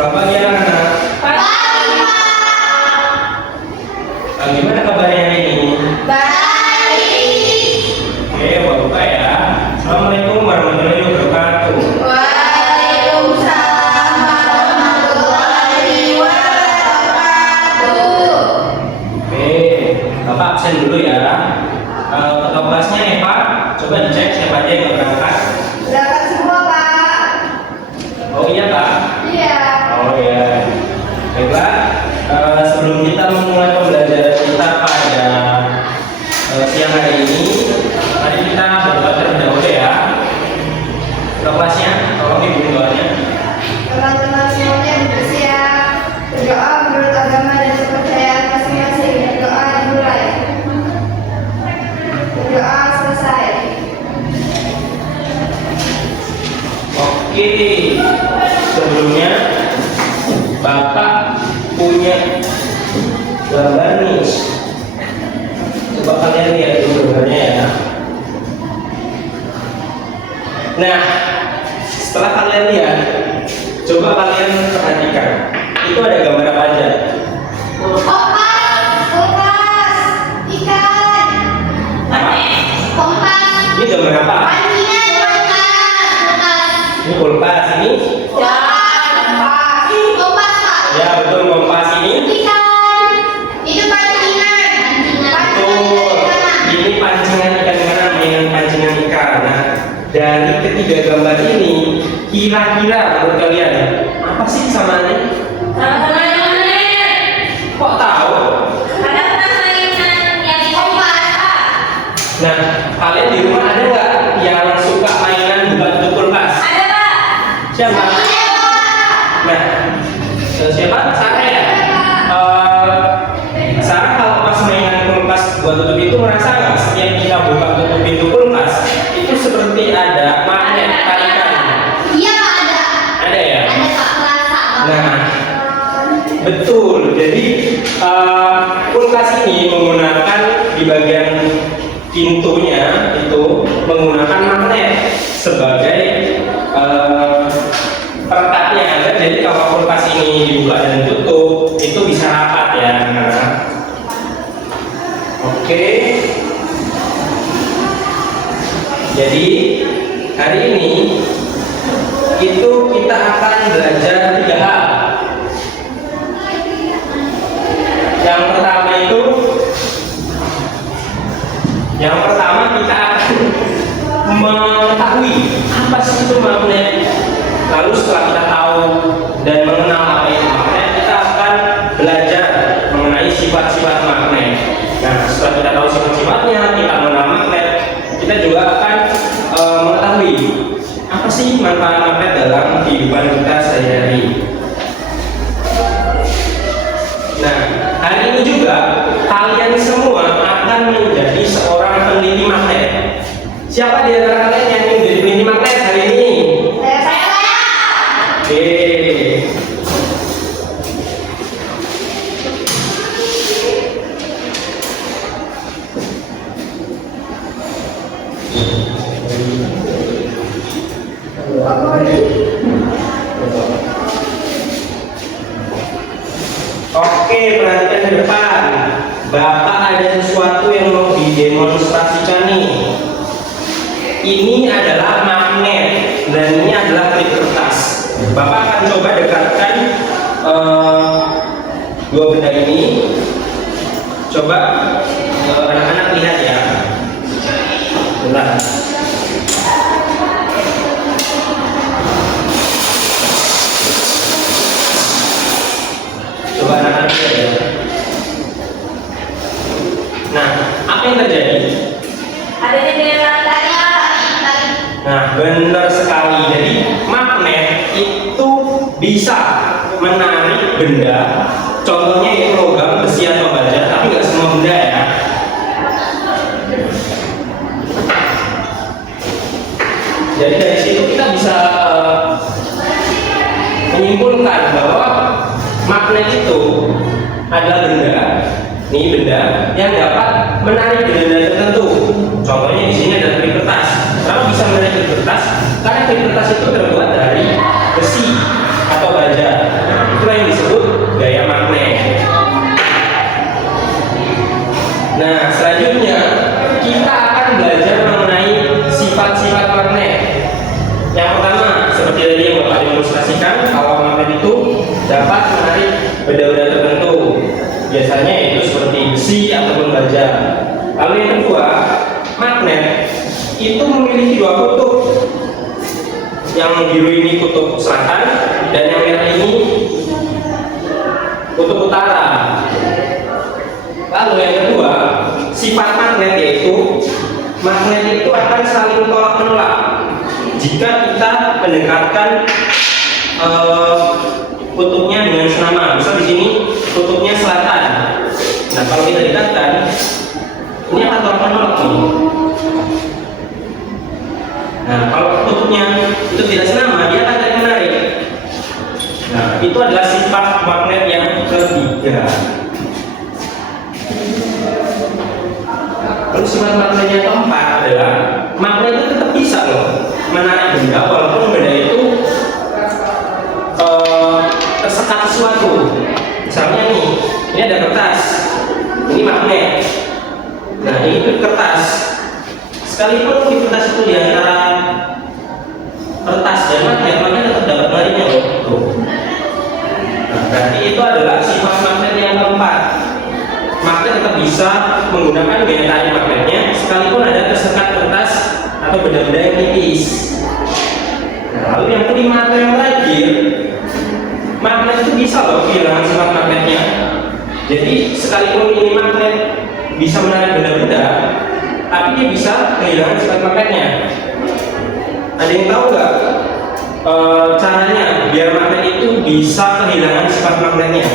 Selamat pagi anak-anak. Pagi, Pak. Gimana kabarnya hari ini? Baik. Oke, buka ya. Assalamualaikum warahmatullahi wabarakatuh. Waalaikumsalam warahmatullahi wabarakatuh. Oke, Bapak absen dulu ya. Ketua kelasnya Eva, coba dicek siapa aja yang nggak berangkat. Berangkat semua, Pak. Oh iya Pak. Iya. Oh iya. Baiklah, sebelum kita memulai pembelajaran kita pada siang hari ini, mari kita berdoa terlebih dahulu ya. Ketua kelasnya, tolong dibuka doanya. Teman-teman semuanya bersiap. Berdoa menurut agama dan kepercayaan masing-masing. Doa dimulai. Berdoa selesai. Oke, sebelumnya Bapak punya gambar nih. Coba kalian lihat dulu gambarnya ya. Nah, setelah kalian lihat, coba kalian perhatikan. Itu ada gambar apa aja? Kompas, kulkas, ikan, kompas, Ini gambar apa? pancingan, kulkas, Ini kulkas, ini kompas, Pak. ya betul kompas ini. Ikan, itu pancingan, Betul. Ini pancingan ikan karena mainan pancingan ikan. Nah, dari ketiga gambar ini, kira-kira menurut kalian apa sih kesamaannya? Sama-sama Kok tahu? Ada pernah mainan yang kompas, Pak? Nah, kalian di rumah ada nggak yang suka mainan buka tutup kulkas? Ada, Pak. Siapa? Saya, Pak. Nah, siapa? Sarah ya? Sarah kalau pas mainan kulkas buat tutup itu merasa nggak setiap kita buka tutup pintu kulkas itu seperti ada magnet tarikan? Iya, Pak, ada. Ada ya? Ada, Pak, kerasa. Nah, betul. Jadi kulkas ini menggunakan di bagian pintunya itu menggunakan magnet sebagai perekatnya. Jadi kalau kulkas ini dibuka dan tutup itu bisa rapat ya. Oke. Jadi hari ini itu kita akan belajar 3 hal. Yang pertama kita akan mengetahui apa sih itu magnet. Lalu setelah kita tahu dan mengenal apa itu magnet, kita akan belajar mengenai sifat-sifat magnet. Nah, setelah kita tahu sifat-sifatnya, kita mengenal magnet, kita juga akan mengetahui apa sih manfaat magnet dalam kehidupan kita sehari-hari. Nah, hari ini juga kalian semua akan menjadi seorang peneliti magnet. Siapa di antara kalian yang ingin menjadi peneliti magnet hari ini? Saya. Oke. Oke, perhatikan ke depan. Bapak ada sesuatu yang mau didemonstrasikan nih. Ini adalah magnet dan ini adalah klip kertas. Bapak akan coba dekatkan dua benda ini. Coba anak-anak lihat ya. Bentar. Coba anak-anak lihat ya. Nah, apa yang terjadi? Ada yang tanya. Nah, benar sekali. Jadi magnet itu bisa menarik benda. Contohnya itu logam, besi atau baja, tapi nggak semua benda ya. Jadi dari situ kita bisa menyimpulkan bahwa magnet itu adalah benda. Ini benda yang dapat menarik benda tertentu. Contohnya di sini ada klip kertas. Kenapa bisa menarik klip kertas? Karena klip kertas itu terbuat dari besi atau baja. yang disebut gaya magnet. Nah, selanjutnya kita akan belajar mengenai sifat-sifat magnet. Yang pertama, seperti tadi yang Bapak ilustrasikan, kalau magnet itu dapat menarik benda-benda tertentu. Biasanya itu seperti besi ataupun baja. Lalu yang kedua, magnet itu memiliki dua kutub. Yang biru ini kutub selatan dan yang merah ini kutub utara. Lalu yang kedua, sifat magnet yaitu magnet itu akan saling tolak menolak jika kita mendekatkan kutubnya dengan senama. Misal di sini kutubnya selatan. Nah, kalau kita dekatkan, ini akan tolak menolak nih. Nah, kalau kutubnya itu tidak senama, dia akan tarik menarik. Nah, itu adalah sifat magnet yang ketiga. Lalu sifat magnet yang keempat adalah magnet itu tetap bisa loh menarik benda walaupun benda itu tersekat sesuatu. Misalnya nih, ini ada kertas, ini magnet. Nah, ini itu kertas. Sekalipun di kertas itu di antara kertas dan magnet tetap dapat menariknya loh. Nah, berarti itu adalah sifat magnet yang keempat. Magnet tetap bisa menggunakan gaya tarik magnetnya sekalipun ada tersekat kertas atau benda-benda yang tipis. Nah, lalu yang kelima atau yang terakhir, magnet itu bisa loh kehilangan sifat magnetnya. Jadi sekalipun ini magnet bisa menarik benda-benda, tapi dia bisa kehilangan sifat magnetnya. Ada yang tahu nggak caranya biar magnet itu bisa kehilangan sifat magnetnya?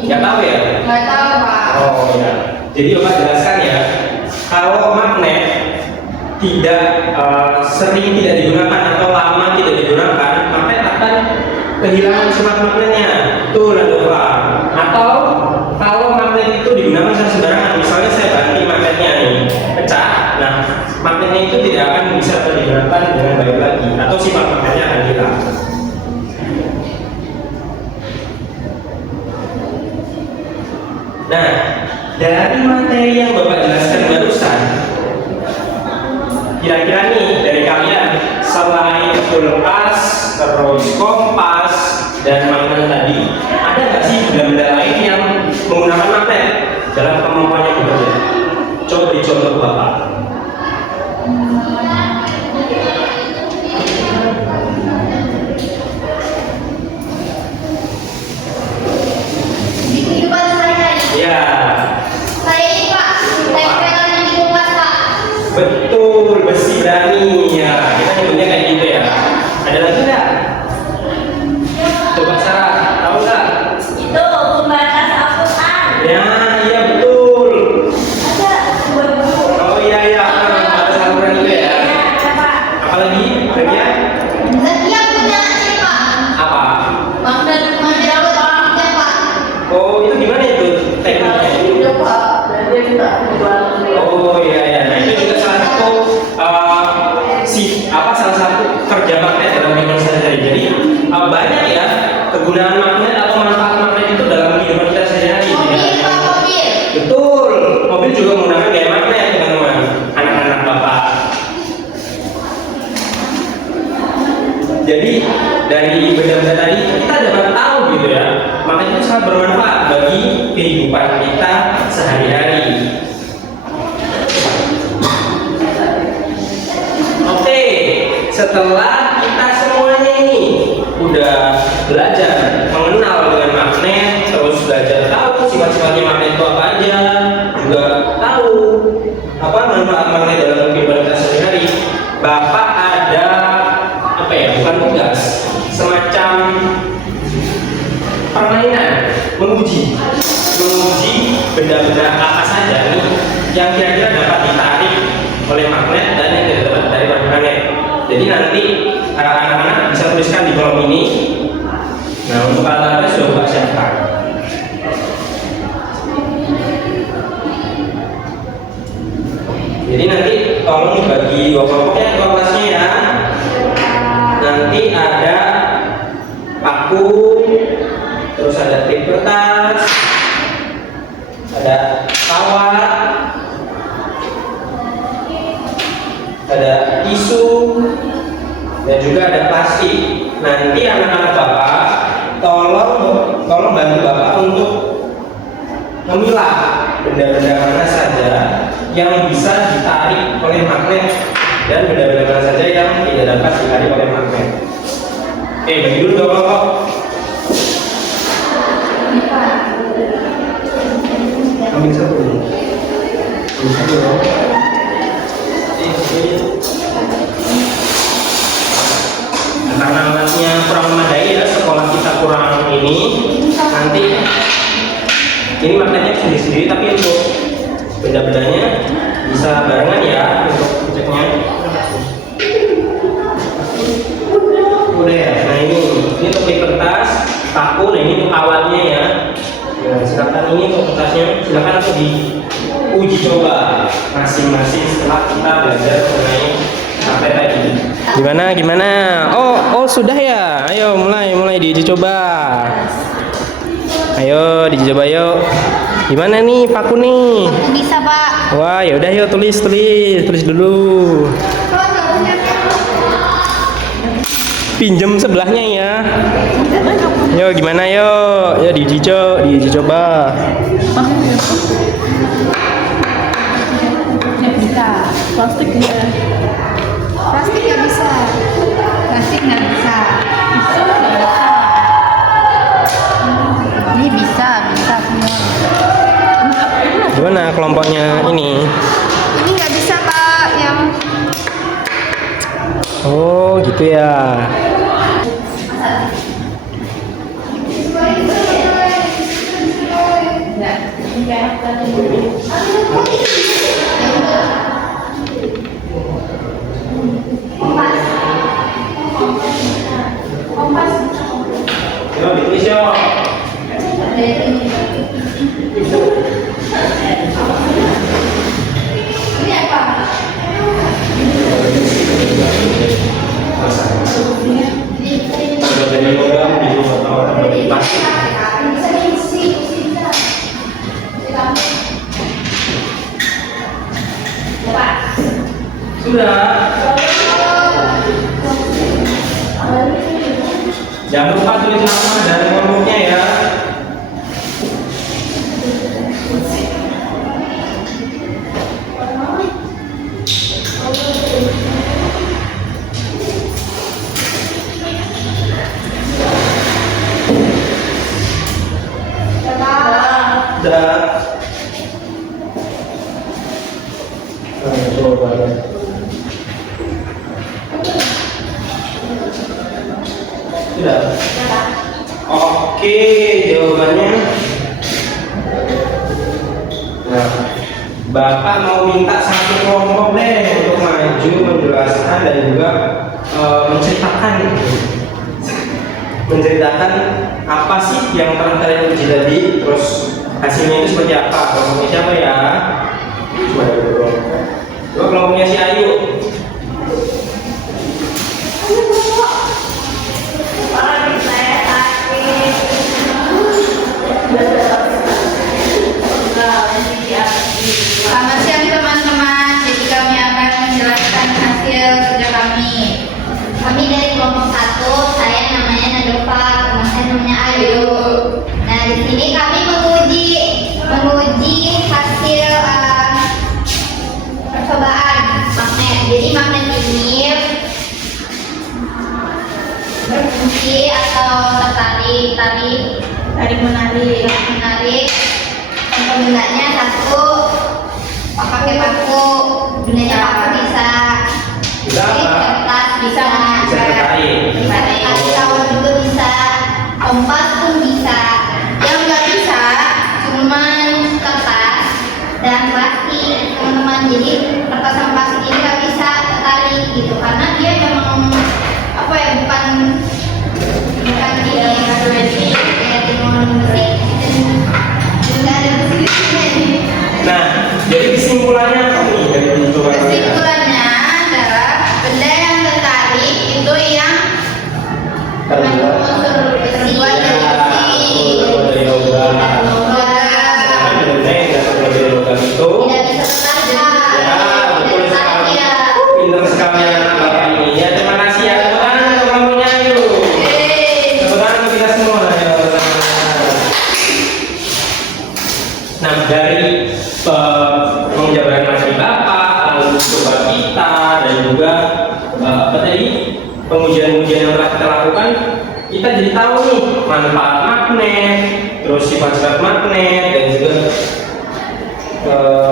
Nggak tahu ya? Nggak tahu, Pak. Oh ya. Jadi Bapak jelaskan ya. Kalau magnet tidak sering tidak digunakan atau lama tidak digunakan, magnet akan kehilangan sifat magnetnya. Tuh lah Bapak. Atau kalau magnet itu digunakan secara sembarangan, misalnya saya ganti magnetnya nih, pecah. Nah, magnetnya itu tidak akan bisa digunakan dengan baik lagi, atau sifat magnetnya akan hilang. Nah, dari materi yang Bapak jelaskan barusan, kira-kira nih dari kalian selain kulkas, terus kompas, dan magnet tadi, ada nggak sih benda-benda lain yang menggunakan magnet dalam kemampuannya bekerja? Coba beri contoh Bapak. Di kehidupan sehari-hari. Ya, Saya ini, Pak, tempelan yang di kulkas, Pak. betul, besi berani ya. Kita nyebutnya kayak gitu ya. Ada lagi nggak? Coba Sarah, tahu nggak? Itu pembatas Al-Quran. Ya, iya betul. Ada buat buku. Oh iya iya, ada saluran itu ya. Ada Pak. Apalagi bagian Setiap punya ini, Pak. apa? Magnet menjauh magnet, Pak. Oh itu gimana itu tekniknya? Itu Pak. Dan dia juga jual. Oh iya iya. Nah itu juga salah satu salah satu kerja magnet dalam kehidupan sehari-hari. Jadi banyak ya kegunaan magnet atau manfaat magnet itu dalam kehidupan kita sehari-hari. Mobil, Pak, mobil. Betul, mobil juga menggunakan gaya magnet teman-teman, anak-anak Bapak. Jadi dari benda-benda tadi kita dapat tahu gitu ya, magnet itu sangat bermanfaat bagi kehidupan kita sehari-hari. Oke, setelah kita semuanya ini udah belajar mengenal dengan magnet, terus belajar tahu sifat-sifatnya magnet itu apa aja, juga tahu apa manfaat magnet dalam kehidupan kita sehari-hari. Bapak ada apa ya? Bukan tugas, semacam permainan menguji benda-benda apa saja nih yang kira-kira dapat ditarik oleh magnet dan yang tidak dapat ditarik oleh magnet. Jadi nanti anak-anak bisa tuliskan di kolom ini. Nah, untuk alat-alatnya sudah Bapak siapkan. Jadi nanti tolong dibagi dua kelompok ya kelasnya ya. Nanti ada kertas, ada kawat, ada tisu, dan juga ada plastik. Nanti anak-anak bapak tolong bantu bapak untuk memilah benda-benda mana saja yang bisa ditarik oleh magnet dan benda-benda mana saja yang tidak dapat ditarik oleh magnet. Oke, bagi dulu dong kok. Ambil satu dulu. Ambil satu dong. Karena alatnya kurang memadai ya, sekolah kita kurang ini, nanti ini magnetnya sendiri-sendiri, tapi untuk benda-bendanya bisa barengan ya untuk ceknya. Udah ya. Nah ini untuk kertas, paku, nah ini untuk awalnya ya. Nah, silakan ini untuk kertasnya, silakan untuk diuji coba masing-masing setelah kita belajar mengenai sampai tadi. Gimana? Oh sudah ya. Ayo mulai diuji coba. Ayo diuji coba yuk. Gimana nih paku nih? Bisa, Pak. Wah, ya udah yuk tulis dulu. Kalau nggak punya Pinjem sebelahnya ya. Yo gimana yo? Ya diuji coba. Bisa. Plastik ya. plastik nggak bisa. Plastik nggak bisa. Ini bisa semua. Gimana kelompoknya ini? Ini nggak bisa, Pak. Yang Oh gitu ya. Yo ditulis yo. ini apa? Dari logam di atau dari plastik. Sudah. Jangan lupa tulis nama dan kelompoknya ya. Sudah. Sudah. Oke, jawabannya. Nah, Bapak mau minta satu kelompok deh untuk maju menjelaskan dan juga menceritakan apa sih yang pernah kalian uji tadi, terus hasilnya itu seperti apa. Kelompoknya siapa ya? Coba kelompoknya si Ayu. Selamat siang teman-teman. Jadi kami akan menjelaskan hasil kerja kami. Kami dari kelompok 1, saya namanya Nadova, teman saya namanya Ayu. Nah, di sini kami menguji hasil percobaan magnet. Jadi magnet ini berfungsi atau tarik menarik. Penggunanya satu, pakai paku. Gunanya paku bisa. Bisa apa? Kertas bisa. Bisa tertarik. Bisa tarik kawat juga bisa. Kompas pun bisa. Yang nggak bisa cuman kertas dan plastik, teman-teman. Jadi kertas sama plastik ini nggak bisa tertarik gitu, karena dia memang apa ya, bukan ini ya, musik dan nggak ada musiknya. Nah, jadi kesimpulannya apa nih dari percobaan kita? Kesimpulannya adalah benda yang tertarik itu yang Terbuat. terbuat dari besi. Dari logam. dari penjabaran materi Bapak, lalu coba kita, dan juga apa tadi pengujian-pengujian yang telah kita lakukan, kita jadi tahu nih manfaat magnet, terus sifat-sifat magnet, dan juga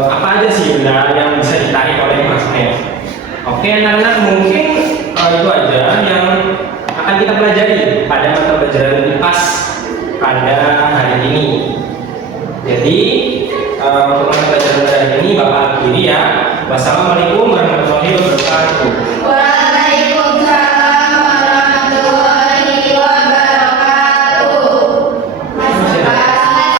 apa aja sih benda yang bisa ditarik oleh magnet. Oke anak-anak, mungkin itu aja yang akan kita pelajari pada mata pelajaran IPAS pada hari ini. Jadi untuk mata pelajaran hari ini Bapak akhiri ya. Wassalamualaikum warahmatullahi wabarakatuh.